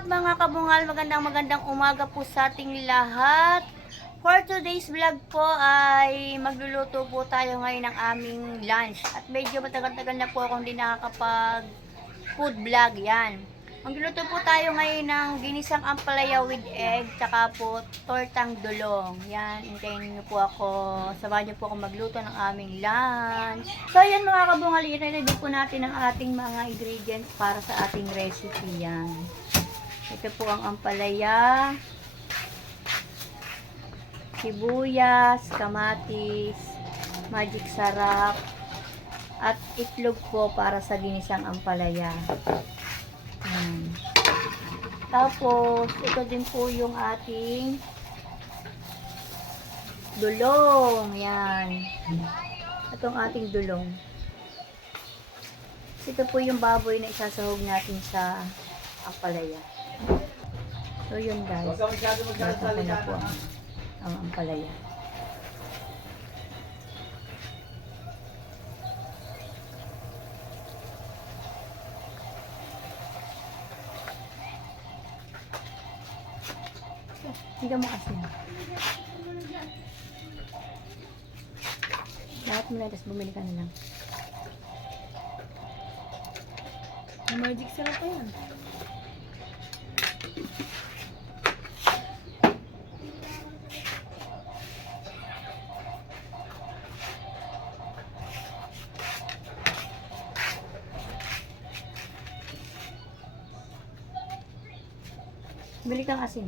up mga kabungal? Magandang umaga po sa ating lahat. For today's vlog po ay magluluto po tayo ngayon ng aming lunch. At medyo matagal-tagal na po akong hindi nakakapag food vlog yan. Magluluto po tayo ngayon ng ginisang ampalaya with egg, tsaka po tortang dulong. Yan, hintayin niyo po ako. Samahan niyo po ako magluto ng aming lunch. So yan mga kabungal, i-ready po natin ang ating mga ingredients para sa ating recipe yan. Ito po ang ampalaya, sibuyas, kamatis, magic sarap, at itlog po para sa ginisang ampalaya. Tapos, ito din po yung ating dulong. Yan. Itong ating dulong. Ito po yung baboy na isasahog natin sa ampalaya. So, yun guys. Natin ko na po ang ampalaya. Hindi mo asin. Lahat mo na, tapos bumili ka na lang. Magic sarap pa yan. Bili kang asin.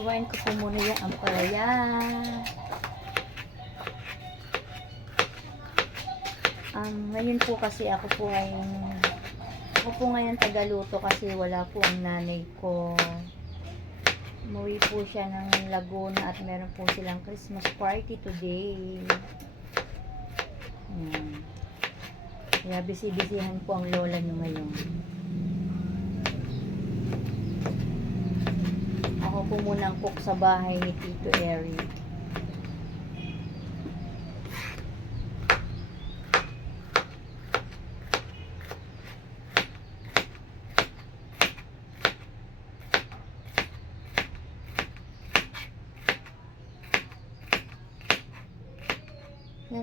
Huwain ko po muna yung ampalaya. Ngayon po kasi ako po ngayon tagaluto kasi wala po ang nanay ko. Umuwi po siya ng Laguna at meron po silang Christmas party today. Kaya busy-busyhan po ang lola nyo ngayon. Ako po muna ang cook sa bahay ni Tito Eric.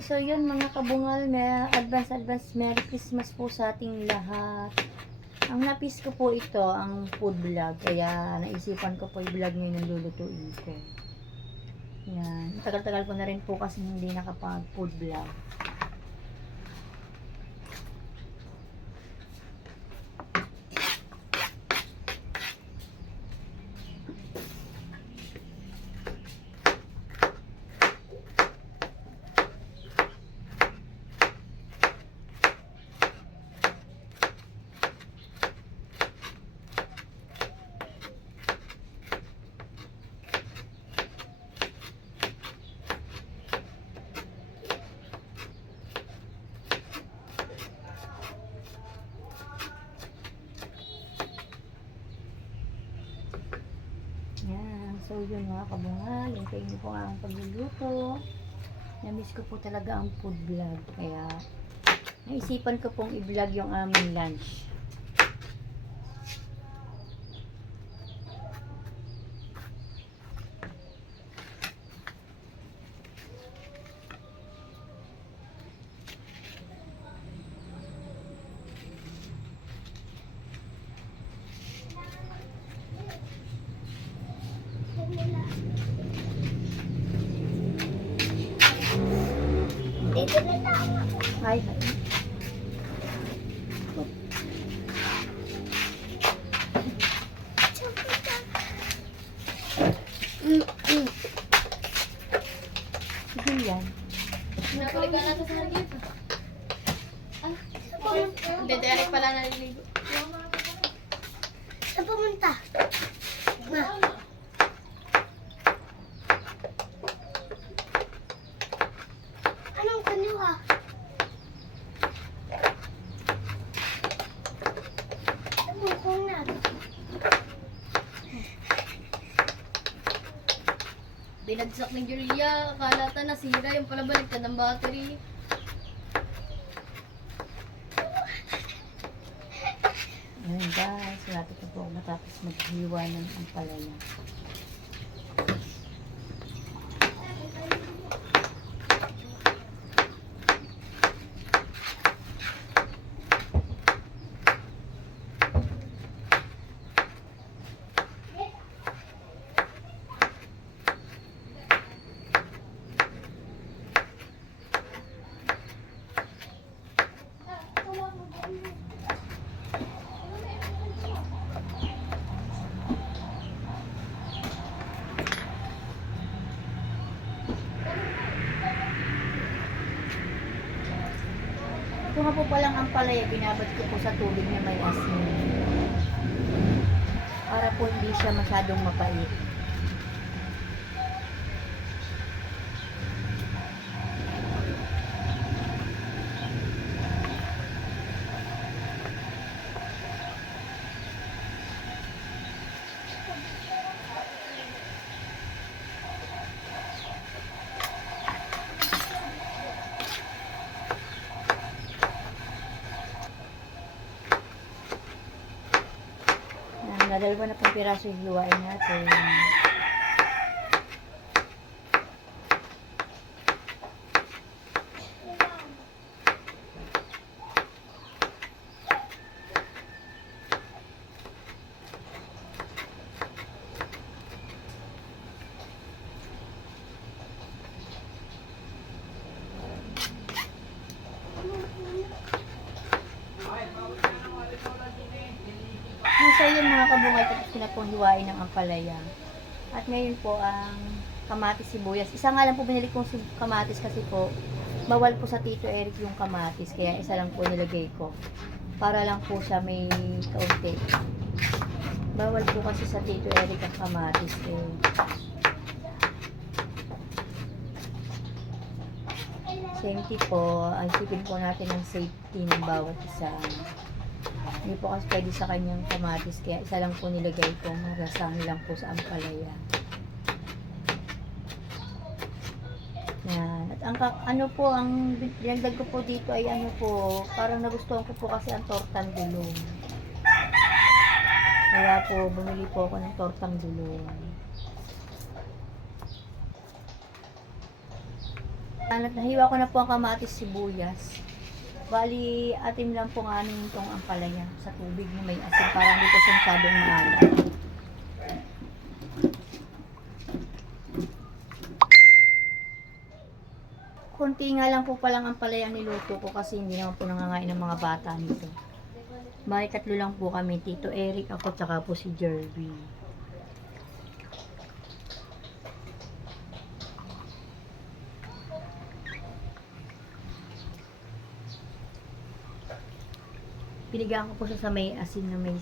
So yun mga kabungal, advance Merry Christmas po sa ating lahat. Ang napis ko po ito, ang food vlog. Kaya naisipan ko po i-vlog ngayon yung lulutuin ko. Yan. Tagal-tagal ko na rin po kasi hindi nakapag food vlog. So yun mga kabungal, hintayin niyo po ang pagluluto. Namiss ko po talaga ang food vlog. Kaya naisipan ko pong i-vlog yung aming lunch. Ay, sige yan. Napalikan natin sa hargit. Saan pumunta? Ma. Anong kaniwa? Anong kunat? Binagsak ni Julia. Akala ta nasira yung pala baliktad ng battery. Ayun guys, malapit na po ako matapos maghiwa ng ampalaya. Ito nga po palang ampalaya, binabad ko po sa tubig na may asin. Para po hindi siya masyadong mapait. Nadalawa na pong piraso yung hiwain natin. So yun mga kabungay, tapos ko na pong hiwain ng ampalaya. At ngayon po ang kamatis sibuyas. Isa nga lang po binili kong kamatis kasi po bawal po sa Tito Eric yung kamatis. Kaya isa lang po nilagay ko. Para lang po siya may kaunti. Bawal po kasi sa Tito Eric ang kamatis. Safety po, isipin po natin ang safety ng bawat isa. Hindi po kasi pwede sa kanyang kamatis, kaya isa lang po nilagay ko, marasang lang po sa ampalaya. Yan. At ang ang dinagdag ko po dito ay parang nagustuhan ko po kasi ang tortang dulong. Kaya po, bumili po ako ng tortang dulong. Nahiwa ko na po ang kamatis sibuyas. Bali, atim lang po nga namin itong ampalaya sa tubig na may asin para hindi po siya masyadong maalat. Kunti nga lang po palang ampalaya ang niluto ko kasi hindi naman po nangangain ng mga bata nito. Bali, 3 lang po kami, Tito Eric, ako, tsaka po si Jerby. Pinigaan ko po siya sa may asin na may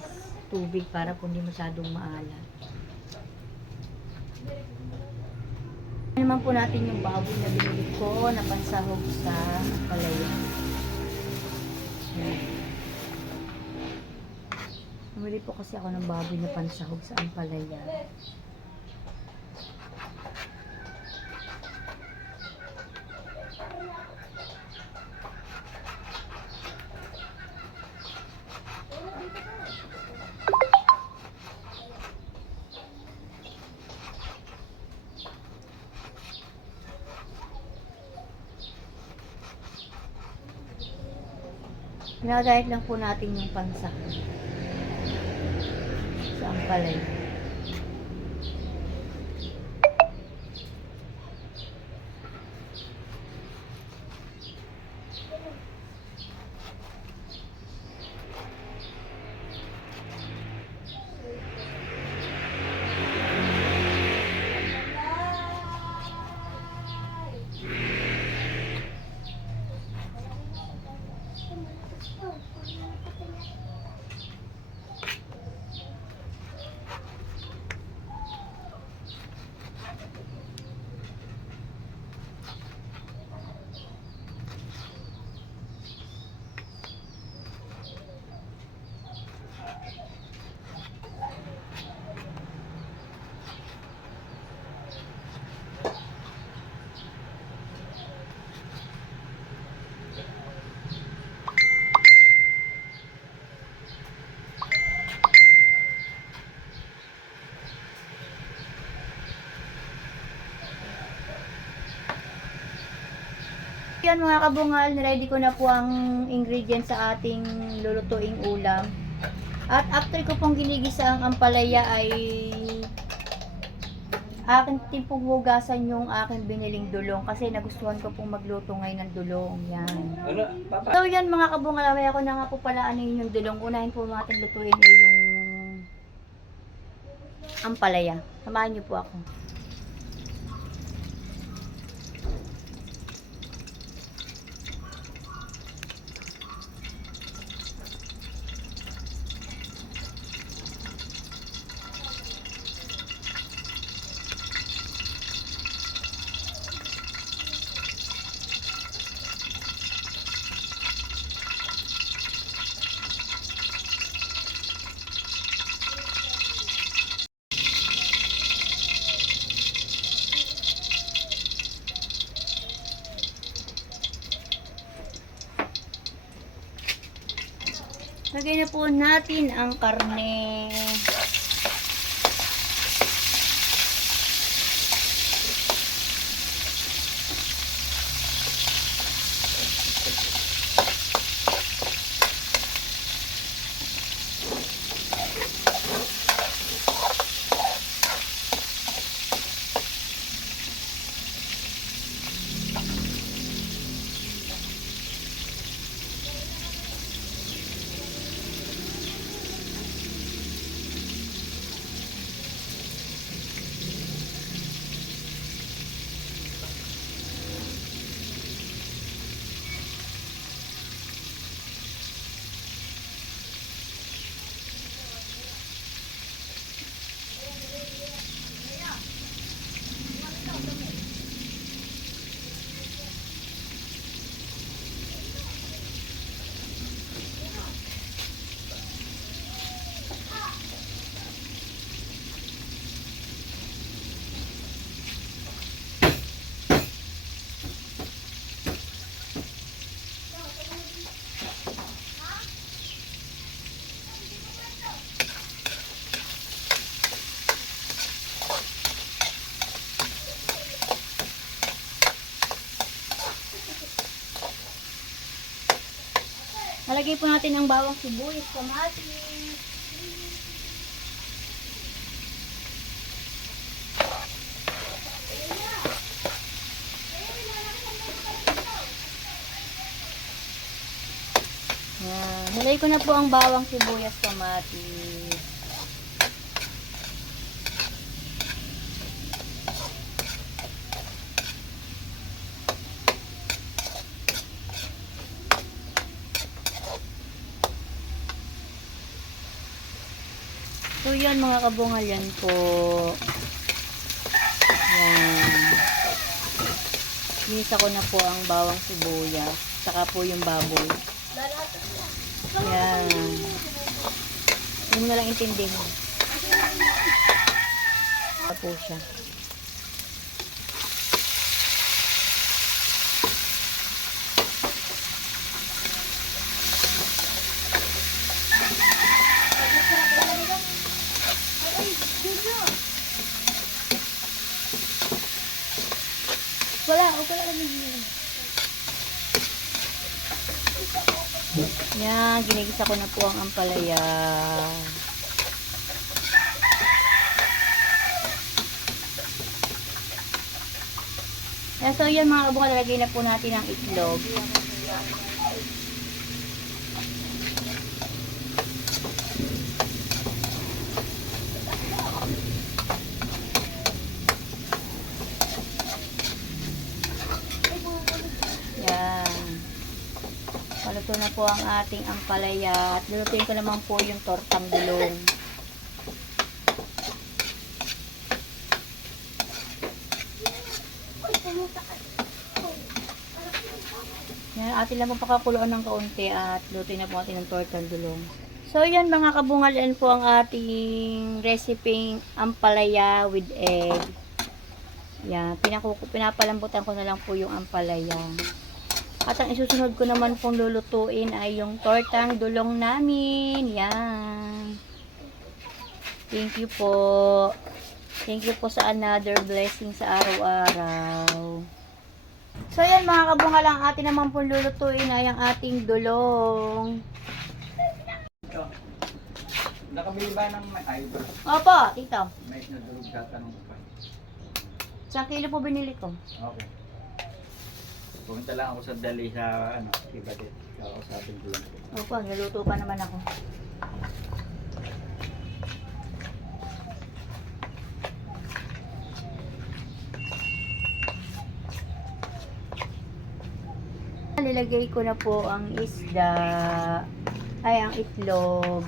tubig para po hindi masyadong maalat. Ano naman po natin yung baboy na binili ko na pansahog sa ampalaya. Bumili po kasi ako ng baboy na pansahog sa ampalaya. Ginagayat lang po natin yung pansa sa ampalaya. yan mga kabungal, ready ko na po ang ingredients sa ating lulutuing ulam. At after ko pong ginigisa ang ampalaya ay akin din pong hugasan yung aking biniling dulong kasi nagustuhan ko pong magluto ngayon ng dulong. Yan. Ano? Papa? So yan mga kabungal, may ako na nga po pala yung dulong. Unahin po natin lutuin ay yung ampalaya. Samahan niyo po ako. Lagay na po natin ang karne. Nalagay po natin ang bawang sibuyas, kamatis. Yan. Nalagay ko na po ang bawang sibuyas, kamatis. So yan mga kabungal, yan po. Yan. Ginisa ko na po ang bawang sibuyas. Saka po yung baboy. Yan. Hindi mo na lang intindihin. Saka po siya. Wala, okay lang yun. Yan, ginigisa ko na po ang ampalaya. Yan, so yan mga kabungal, lalagay na po natin ang itlog. Yan. Paluto na po ang ating ampalaya. At lulutuin ko naman po yung tortang dulong. Yan, atin lang po pakakuloan ng kaunti at lutuin na po natin ng tortang dulong. So yan mga kabungal, yan po ang ating recipe ampalaya with egg. Yan, pinapalambutan ko na lang po yung ampalaya. At ang isusunod ko naman pong lulutuin ay yung tortang dulong namin. Yan. Thank you po. Thank you po sa another blessing sa araw-araw. So yan mga kabunga lang, atin naman po lulutuin ay ang ating dulong. Ito. Nakabili ba ng may idol? Opo, tito. May nadulog tatanong ko pa. Isang kilo po binili ko. Okay. Pumunta lang ako sa dali sa ano, Ibadet. Kakausapin ko lang. Opo, naluto pa naman ako. Nilagay ko na po ang isda, ay ang itlog.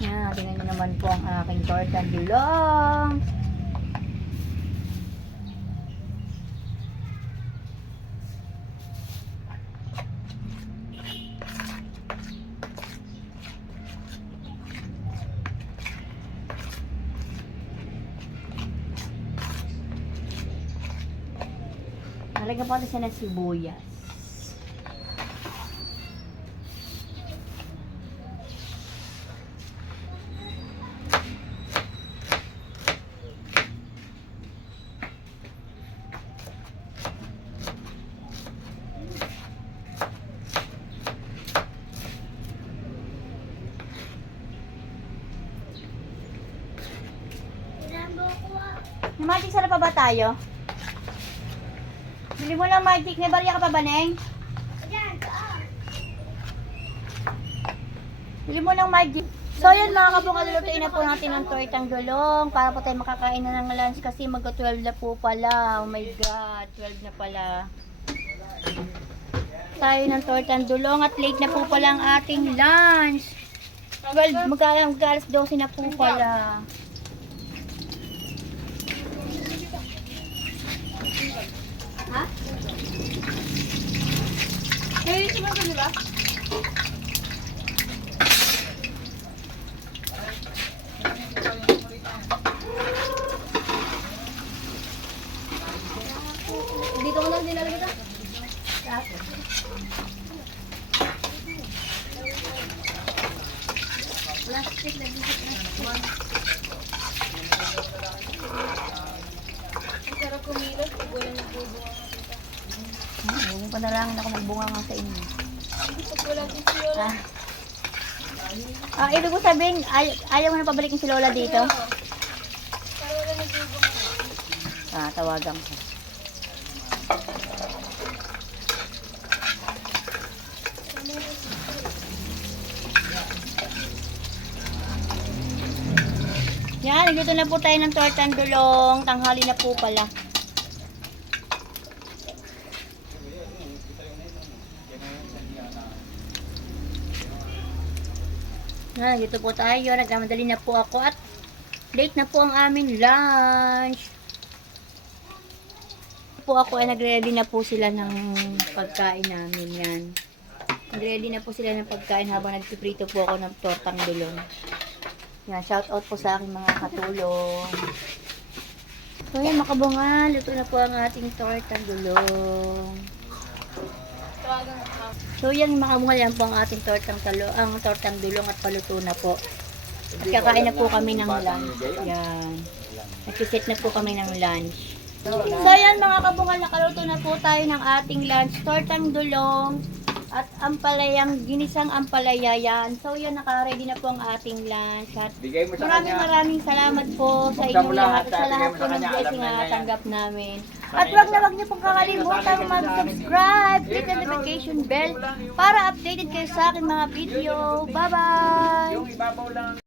Yan, tingnan nyo naman po ang aking tortang dulong. Nalagyan po natin siya ng sibuyas. Yung magic, sarap pa ba tayo? Bili mo lang magic. May barya ka pa ba, Neng? Bili mo lang magic. So yun mga kabunga, lulutuin na po natin ang tortang dulong para po tayo makakain na ng lunch kasi magka-12 na po pala. Oh my God, 12 na pala. Tayo ng tortang dulong at late na po pala ang ating lunch. 12, mag-alas 12 na po pala. Ha? Eh, ito ba ito, di ba? Dito ko lang dinalagay ito. Plastic na dito. Ang sarap kumilos. Wala na po bunga. Huwag mo panalangin ako magbunga nga sa inyo. Pag wala po si Lola. Ibig ko sabihin, ayaw mo na pabalikin si Lola dito? Para wala na po bunga. Tawagan ko. Yan, nagluto na po tayo ng tortang dulong. Tanghali na po pala. Yan, nagluto po tayo. Nagmamadali na po ako at late na po ang aming lunch. Po ako ay nagre-ready na po sila ng pagkain namin yan. Nagre-ready na po sila ng pagkain habang nagpiprito po ako ng tortang dulong. Yan, shout out po sa aking mga katulong. So yan, makabunga, luto na po ang ating tortang dulong. Tawagan ko. So yan, makabunga, yan po ang ating tortang dulong at paluto na po. At kakain na po kami ng lunch. Yan. Nagsiset na po kami ng lunch. So yan mga kabungal, nakaluto na po tayo ng ating lunch. Tortang dulong at ampalayang, ginisang ampalaya yan. So yan, naka-ready na po ang ating lunch. At Bigay mo sa kanya. maraming salamat po sa Buksan inyong mo lahat lahat, at sa bigay lahat mo po sa ng kanya. blessing Alam na na niya yan. natanggap namin. At wag niyo pong kakalimutan mag-subscribe, click the notification bell para updated kayo sa aking mga video. Bye-bye! Yung ibabaw lang.